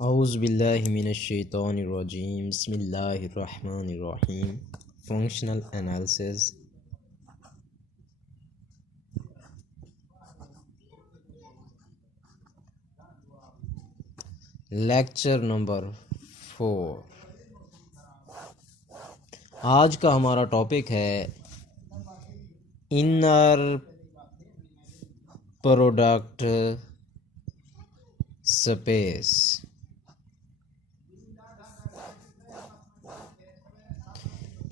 औज़ुबिल्लाहिमिनश्शैतानिर्रजीम बिस्मिल्लाहिर्रहमानिर्रहीम। Functional analysis. Lecture number 4। आज का हमारा टॉपिक है inner product space.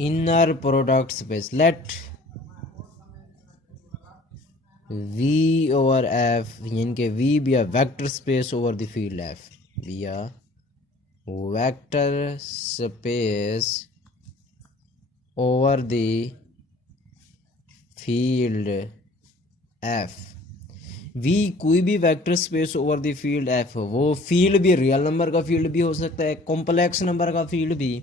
Inner product space, let V over F, यानी कि V be a vector space over the field F, be a vector space over the field F। V कोई भी vector space over the field F, वो field भी real number का field भी हो सकता है, कॉम्प्लेक्स नंबर का फील्ड भी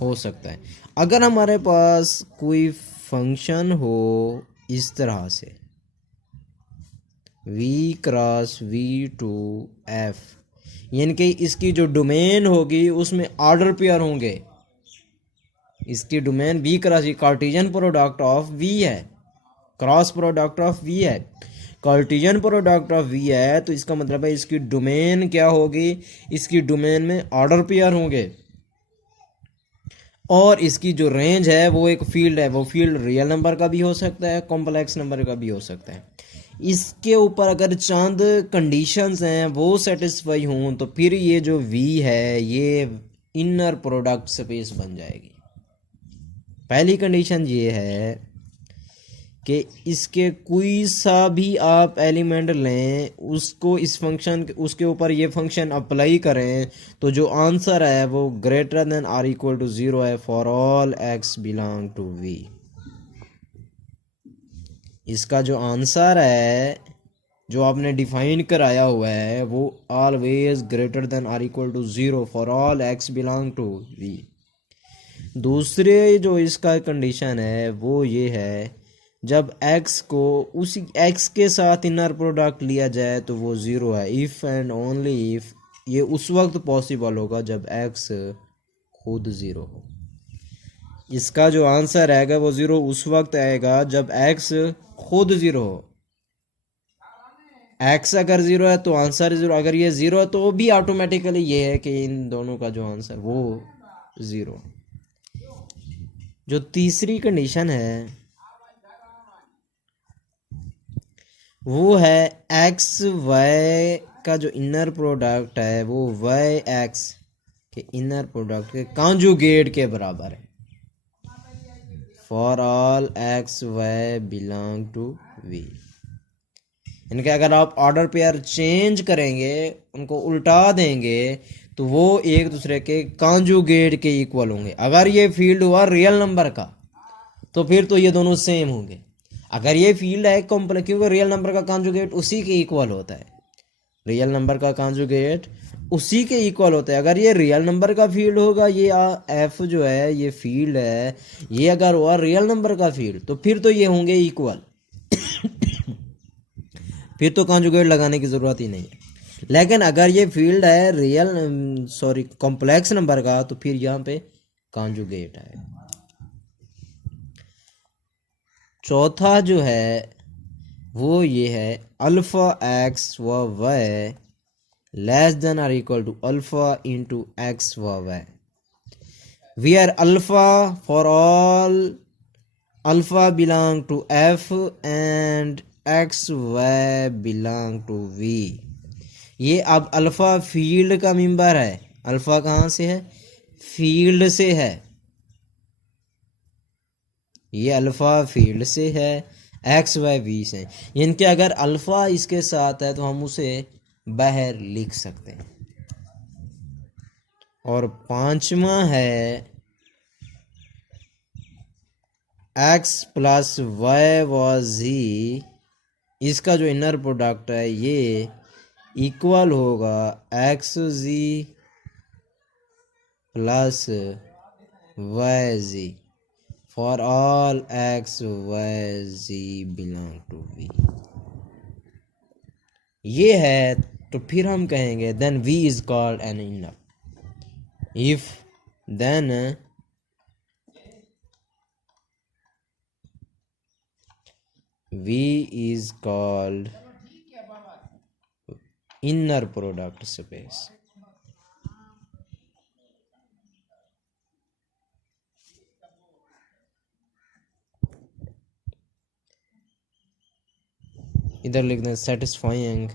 हो सकता है। अगर हमारे पास कोई फंक्शन हो इस तरह से V क्रॉस V2F, यानी कि इसकी जो डोमेन होगी उसमें ऑर्डर पेयर होंगे। इसकी domain V cross Cartesian product of V है, क्रॉस प्रोडक्ट ऑफ V है, कार्टेशियन प्रोडक्ट ऑफ V है, तो इसका मतलब है इसकी डोमेन क्या होगी, इसकी डोमेन में ऑर्डर पेयर होंगे और इसकी जो रेंज है वो एक फील्ड है। वो फील्ड रियल नंबर का भी हो सकता है, कॉम्प्लेक्स नंबर का भी हो सकता है। इसके ऊपर अगर चंद कंडीशंस हैं वो सेटिस्फाई हों तो फिर ये जो V है ये इनर प्रोडक्ट स्पेस बन जाएगी। पहली कंडीशन ये है कि इसके कोई सा भी आप एलिमेंट लें, उसको इस फंक्शन उसके ऊपर ये फंक्शन अप्लाई करें तो जो आंसर है वो greater than or equal to 0 है for all x belong to V। इसका जो आंसर है जो आपने डिफाइन कराया हुआ है वो always greater than or equal to 0 for all x belong to V। दूसरे जो इसका कंडीशन है वो ये है जब x को उसी x के साथ इनर प्रोडक्ट लिया जाए तो वो 0 है। इफ़ एंड ओनली इफ़ ये उस वक्त पॉसिबल होगा जब x खुद 0 हो। इसका जो आंसर आएगा वो 0 उस वक्त आएगा जब x खुद 0 हो। x अगर 0 है तो आंसर 0, अगर ये 0 है तो भी ऑटोमेटिकली ये है कि इन दोनों का जो आंसर वो 0। जो तीसरी कंडीशन है वो है एक्स वाई का जो इनर प्रोडक्ट है वो वाई एक्स के इनर प्रोडक्ट के कॉन्जुगेट के बराबर है for all x Y belong to V. इनके अगर आप ऑर्डर पेयर चेंज करेंगे, उनको उल्टा देंगे तो वो एक दूसरे के कॉन्जुगेट के इक्वल होंगे। अगर ये फील्ड हुआ रियल नंबर का तो फिर तो ये दोनों सेम होंगे। अगर ये फील्ड है कॉम्प्लेक्स, क्योंकि रियल नंबर का कॉन्जुगेट उसी के इक्वल होता है, रियल नंबर का कॉन्जुगेट उसी के इक्वल होता है। अगर ये रियल नंबर का फील्ड होगा, ये एफ जो है ये फील्ड है, ये अगर हुआ रियल नंबर का फील्ड तो फिर तो ये होंगे इक्वल फिर तो कॉन्जुगेट लगाने की ज़रूरत ही नहीं है। लेकिन अगर ये फील्ड है कॉम्प्लेक्स नंबर का तो फिर यहाँ पे कॉन्जुगेट है। चौथा जो है वो ये है अल्फ़ा एक्स व Y less than or equal to alpha into X व Y, where alpha for all alpha belong to F and X Y belong to V. ये अब अल्फ़ा फील्ड का मेंबर है। अल्फ़ा कहाँ से है? फील्ड से है। ये अल्फ़ा फील्ड से है, एक्स वाई वी से। यानी कि अगर अल्फ़ा इसके साथ है तो हम उसे बाहर लिख सकते हैं। और पांचवा है एक्स प्लस वाई व जी, इसका जो इनर प्रोडक्ट है ये इक्वल होगा x z plus y z for all x y z belong to V. ये है तो फिर हम कहेंगे then V is called an inner. If then V is called inner product space। इधर लिखते हैं सेटिस्फाइंग।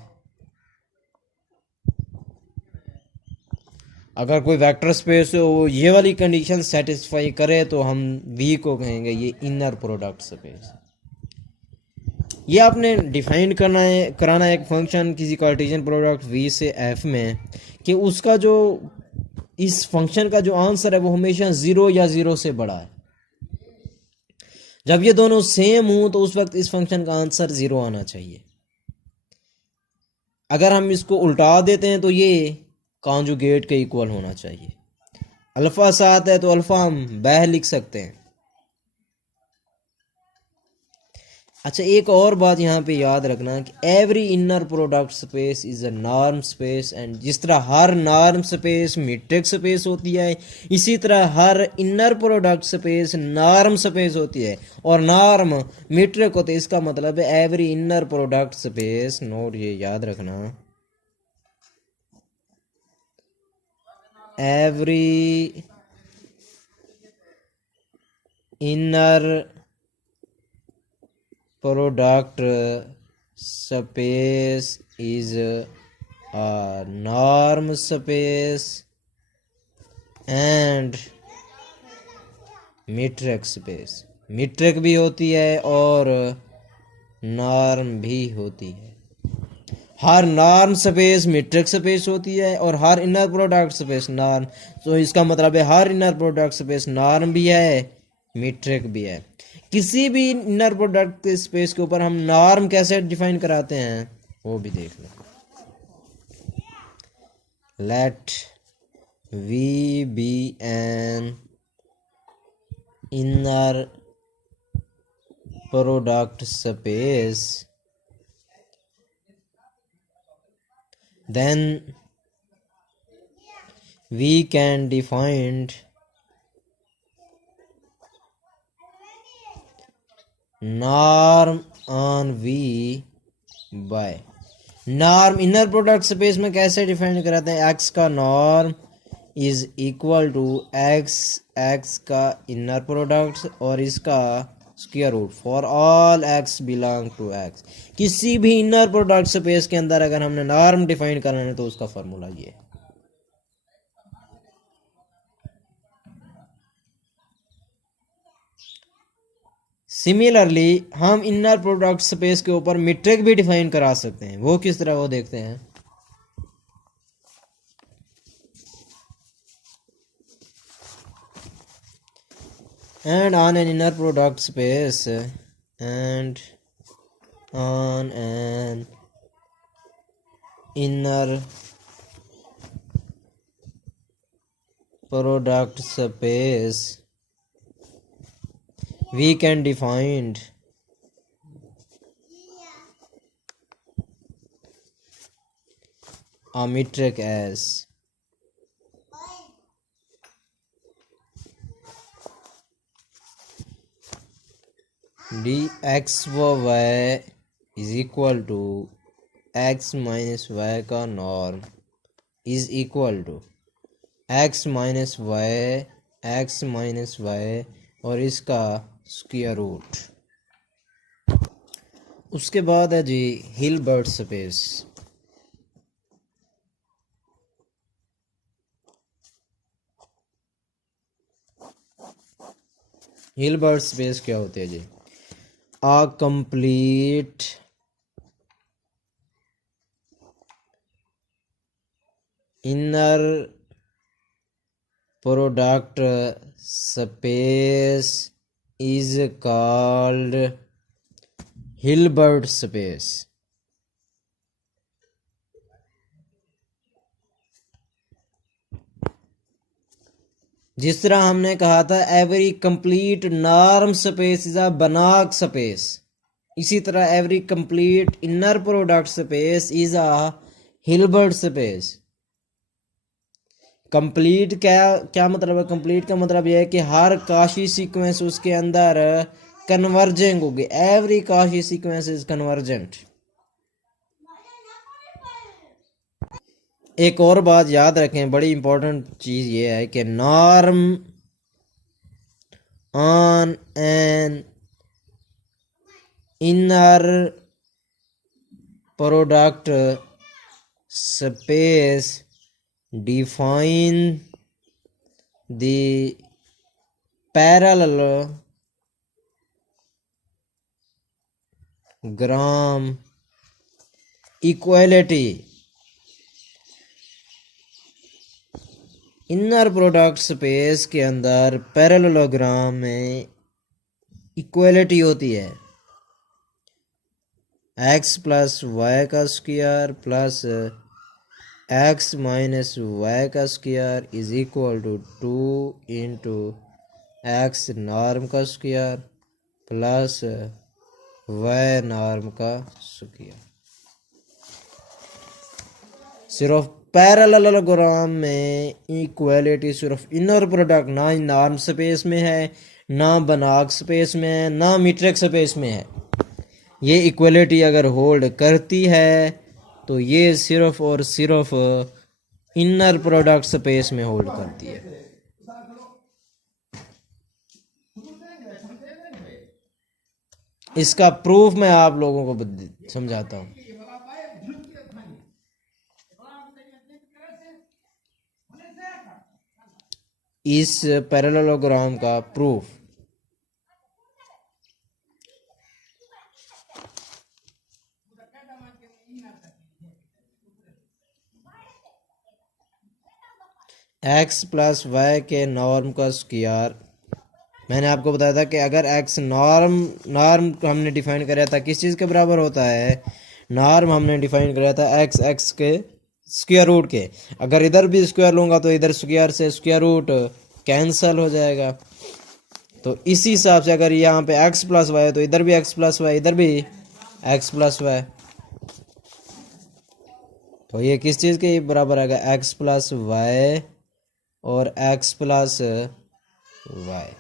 अगर कोई वेक्टर स्पेस वो ये वाली कंडीशन सेटिस्फाई करे तो हम V को कहेंगे ये इनर प्रोडक्ट स्पेस। ये आपने डिफाइन कराना एक फंक्शन किसी कार्टेशियन प्रोडक्ट V से F में कि उसका जो इस फंक्शन का जो आंसर है वो हमेशा 0 या 0 से बड़ा है। जब ये दोनों सेम हो तो उस वक्त इस फंक्शन का आंसर 0 आना चाहिए। अगर हम इसको उल्टा देते हैं तो ये कॉन्जुगेट के इक्वल होना चाहिए। अल्फा 7 है तो अल्फा हम बह लिख सकते हैं। अच्छा, एक और बात यहाँ पे याद रखना कि every inner product space is a norm space and जिस तरह हर नॉर्म स्पेस मीट्रिक स्पेस होती है इसी तरह her inner product space norm space होती है और नॉर्म मीट्रिक होती है। इसका मतलब है every inner product space, note ये याद रखना, every inner product space is a norm space and metric space। Metric भी होती है और नॉर्म भी होती है। हर नॉर्म स्पेस मीट्रिक स्पेस होती है और her inner product space norm. तो इसका मतलब है her inner product space norm भी है मीट्रिक भी है। किसी भी इनर प्रोडक्ट स्पेस के ऊपर हम नॉर्म कैसे डिफाइन कराते हैं वो भी देख लो। Let V be an inner product space then we can define norm on V by norm inner product space में कैसे डिफाइन कराते हैं, x का norm is equal to x का इनर प्रोडक्ट और इसका square root for all x belong to x। किसी भी इनर प्रोडक्ट स्पेस के अंदर अगर हमने नॉर्म डिफाइन करना है तो उसका फॉर्मूला ये। सिमिलरली हम इनर प्रोडक्ट स्पेस के ऊपर मीट्रिक भी डिफाइन करा सकते हैं। वो किस तरह, वो देखते हैं। and on an inner product space and on an inner product space we can define a metric as dxy is equal to x minus y का norm is equal to x minus y और इसका square root. उसके बाद है जी Hilbert space. Hilbert space क्या होते हैं जी? A complete inner product space is called Hilbert space। जिस तरह हमने कहा था every complete norm space is a बनाक स्पेस, इसी तरह every complete inner product space is a Hilbert space. Complete क्या क्या मतलब है? कंप्लीट का मतलब यह है कि हर काशी सीक्वेंस उसके अंदर कन्वर्जेंट होगी। Every Kashi sequence is convergent. एक और बात याद रखें, बड़ी इंपॉर्टेंट चीज ये है कि norm on an inner product space define the parallelogram equality. Inner product space के अंदर पैरेललोग्राम में इक्वालिटी होती है x प्लस वाई का square plus x minus Y का square is equal to 2 into X norm का स्क्वायर प्लस वाई नॉर्म का square. सिर्फ पैरेललोग्राम में इक्वालिटी सिर्फ इनर प्रोडक्ट, ना नॉर्म स्पेस में है, ना बनाक स्पेस में है, ना मीट्रिक स्पेस में है। ये इक्वालिटी अगर होल्ड करती है तो ये सिर्फ और सिर्फ इनर प्रोडक्ट स्पेस में होल्ड करती है। इसका प्रूफ मैं आप लोगों को समझाता हूं। इस पैरेललोग्राम का प्रूफ x प्लस वाई के नॉर्म का स्क्वायर। मैंने आपको बताया था कि अगर x नॉर्म हमने डिफाइन कराया था किस चीज़ के बराबर होता है? नॉर्म हमने डिफाइन कराया था x के स्क्वायर रूट के। अगर इधर भी स्क्वायर लूँगा तो इधर स्क्वायर से स्क्वायर रूट कैंसल हो जाएगा। तो इसी हिसाब से अगर यहाँ पे x प्लस वाई है तो इधर भी x प्लस वाई, इधर भी x प्लस वाई। तो ये किस चीज़ के बराबर आएगा? x प्लस वाई और x प्लस वाई।